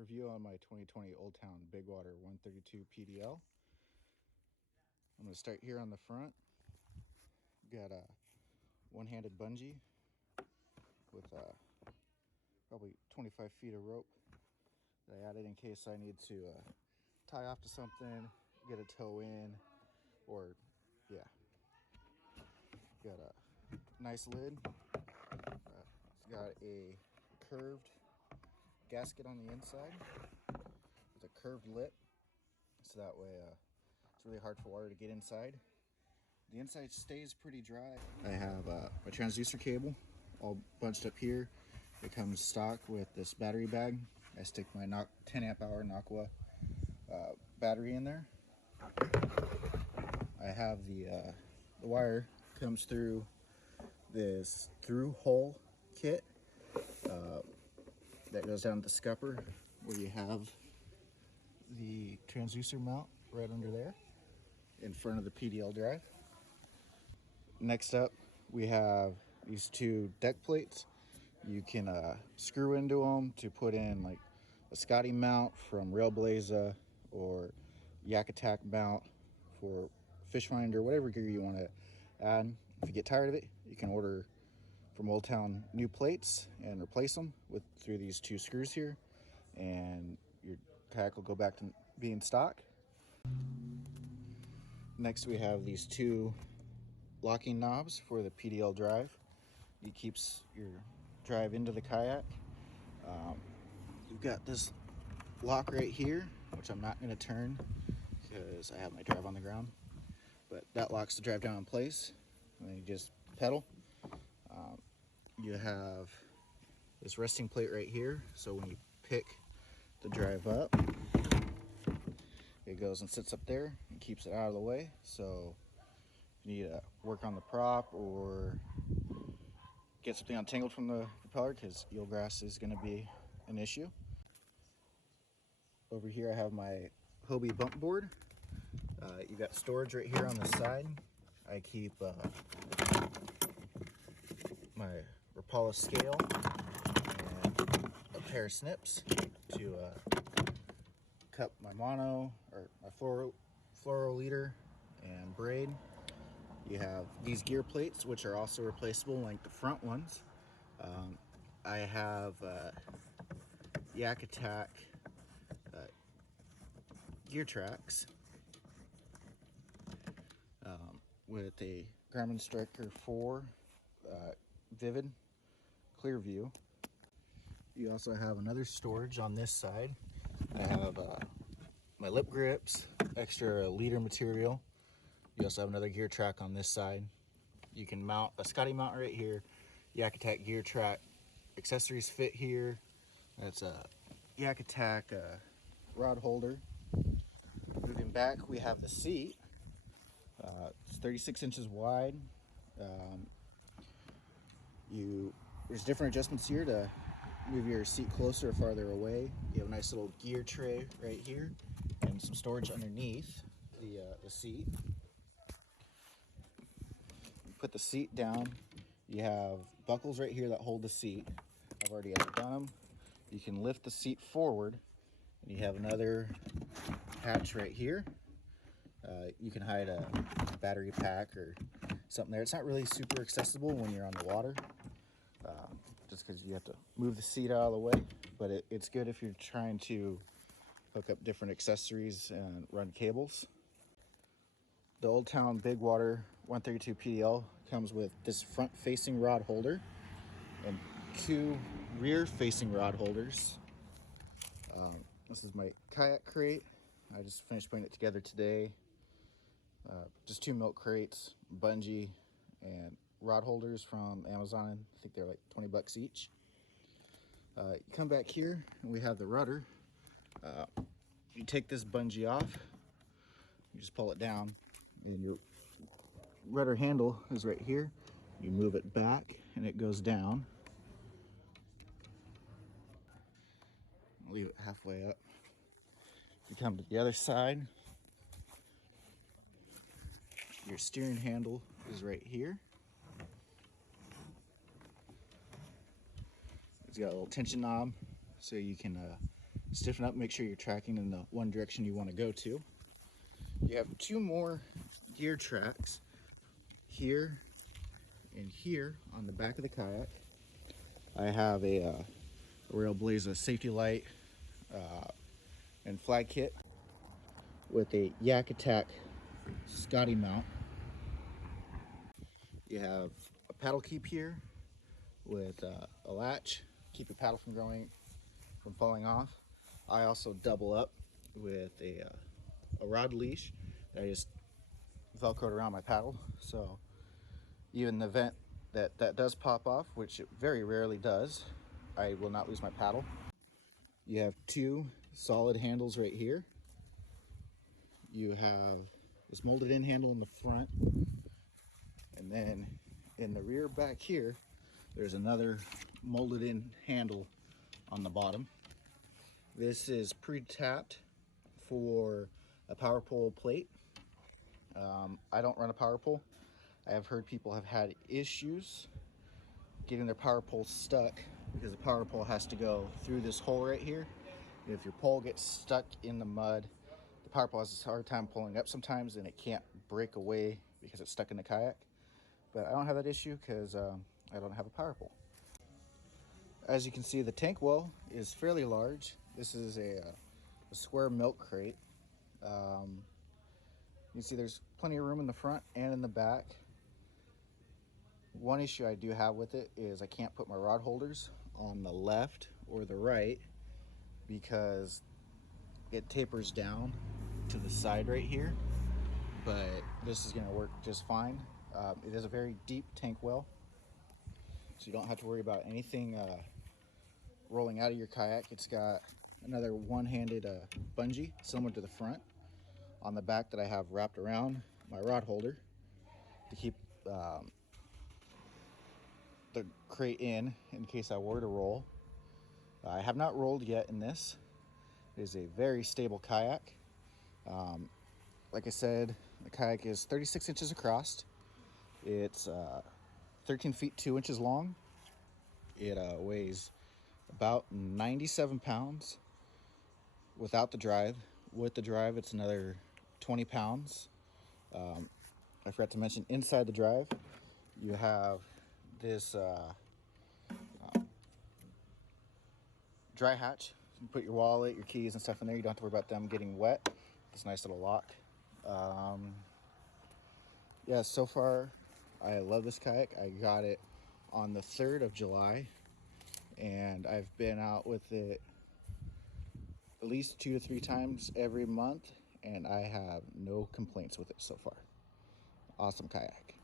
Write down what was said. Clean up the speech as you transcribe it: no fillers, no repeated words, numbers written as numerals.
review on my 2020 Oldtown Bigwater 132 PDL. I'm going to start here on the front. Got a one-handed bungee with probably 25 feet of rope that I added in case I need to tie off to something, get a tow in, or yeah. Got a nice lid. It's got a curved gasket on the inside with a curved lip, so that way it's really hard for water to get inside. The inside stays pretty dry. I have my transducer cable all bunched up here. It comes stock with this battery bag. I stick my 10 amp hour Nocqua battery in there. I have the wire comes through this through hole kit that goes down to the scupper where you have the transducer mount right under there in front of the PDL drive. Next up, we have these two deck plates. You can screw into them to put in like a Scotty mount from Railblaza or Yak Attack mount for fish finder, whatever gear you want to add. If you get tired of it, you can order from Oldtown new plates and replace them through these two screws here, and your kayak will go back to being stock. Next, we have these two locking knobs for the PDL drive. It keeps your drive into the kayak. You've got this lock right here, which I'm not going to turn because I have my drive on the ground, but that locks the drive down in place, and then you just pedal. You have this resting plate right here, so when you pick the drive up, it goes and sits up there and keeps it out of the way. So if you need to work on the prop or get something untangled from the propeller, because eelgrass is going to be an issue. Over here I have my Hobie bump board. You got storage right here on the side. I keep my Rapala scale and a pair of snips to cup my mono or my fluoro leader and braid. You have these gear plates, which are also replaceable, like the front ones. I have Yak Attack gear tracks with a Garmin Striker 4 Vivid clear view. You also have another storage on this side. I have my lip grips, extra leader material. You also have another gear track on this side. You can mount a Scotty mount right here. Yak Attack gear track accessories fit here. That's a Yak Attack rod holder. Moving back, we have the seat. It's 36 inches wide. There's different adjustments here to move your seat closer or farther away. You have a nice little gear tray right here and some storage underneath the seat. You put the seat down. You have buckles right here that hold the seat. I've already done them. You can lift the seat forward, and you have another hatch right here. You can hide a battery pack or something there. It's not really super accessible when you're on the water, just because you have to move the seat out of the way, but it's good if you're trying to hook up different accessories and run cables. The Oldtown Bigwater 132 PDL comes with this front-facing rod holder and two rear-facing rod holders. This is my kayak crate. I just finished putting it together today. Just two milk crates, bungee, and rod holders from Amazon. I think they're like 20 bucks each. You come back here and we have the rudder. You take this bungee off, you just pull it down, and your rudder handle is right here. You move it back and it goes down. I'll leave it halfway up. You come to the other side, your steering handle is right here. It's got a little tension knob so you can Stiffen up, make sure you're tracking in the one direction you want to go to. You have two more gear tracks here and here on the back of the kayak. I have a Railblaza safety light and flag kit with a Yak Attack Scotty mount. You have a paddle keep here with a latch, keep your paddle from falling off. I also double up with a rod leash that I just velcroed around my paddle, so even in the event that does pop off, which it very rarely does, I will not lose my paddle. You have two solid handles right here. You have this molded in handle in the front, and then in the rear back here there's another molded in handle on the bottom. This is pre-tapped for a power pole plate. I don't run a power pole. I have heard people have had issues getting their power pole stuck because the power pole has to go through this hole right here. If your pole gets stuck in the mud, the power pole has a hard time pulling up sometimes, and it can't break away because it's stuck in the kayak. But I don't have that issue because I don't have a power pole. As you can see, the tank well is fairly large. This is a square milk crate. You can see there's plenty of room in the front and in the back. One issue I do have with it is I can't put my rod holders on the left or the right because it tapers down to the side right here, but this is going to work just fine. It is a very deep tank well, so you don't have to worry about anything rolling out of your kayak. It's got another one-handed bungee similar to the front on the back that I have wrapped around my rod holder to keep the crate in case I were to roll. I have not rolled yet in this. It is a very stable kayak. Like I said, the kayak is 36 inches across. It's 13 feet 2 inches long. It weighs about 97 pounds without the drive. With the drive, it's another 20 pounds. I forgot to mention, inside the drive, you have this dry hatch. You can put your wallet, your keys, and stuff in there. You don't have to worry about them getting wet. This nice little lock. Yeah, so far, I love this kayak. I got it on the 3rd of July, and I've been out with it at least 2 to 3 times every month, and I have no complaints with it so far. Awesome kayak.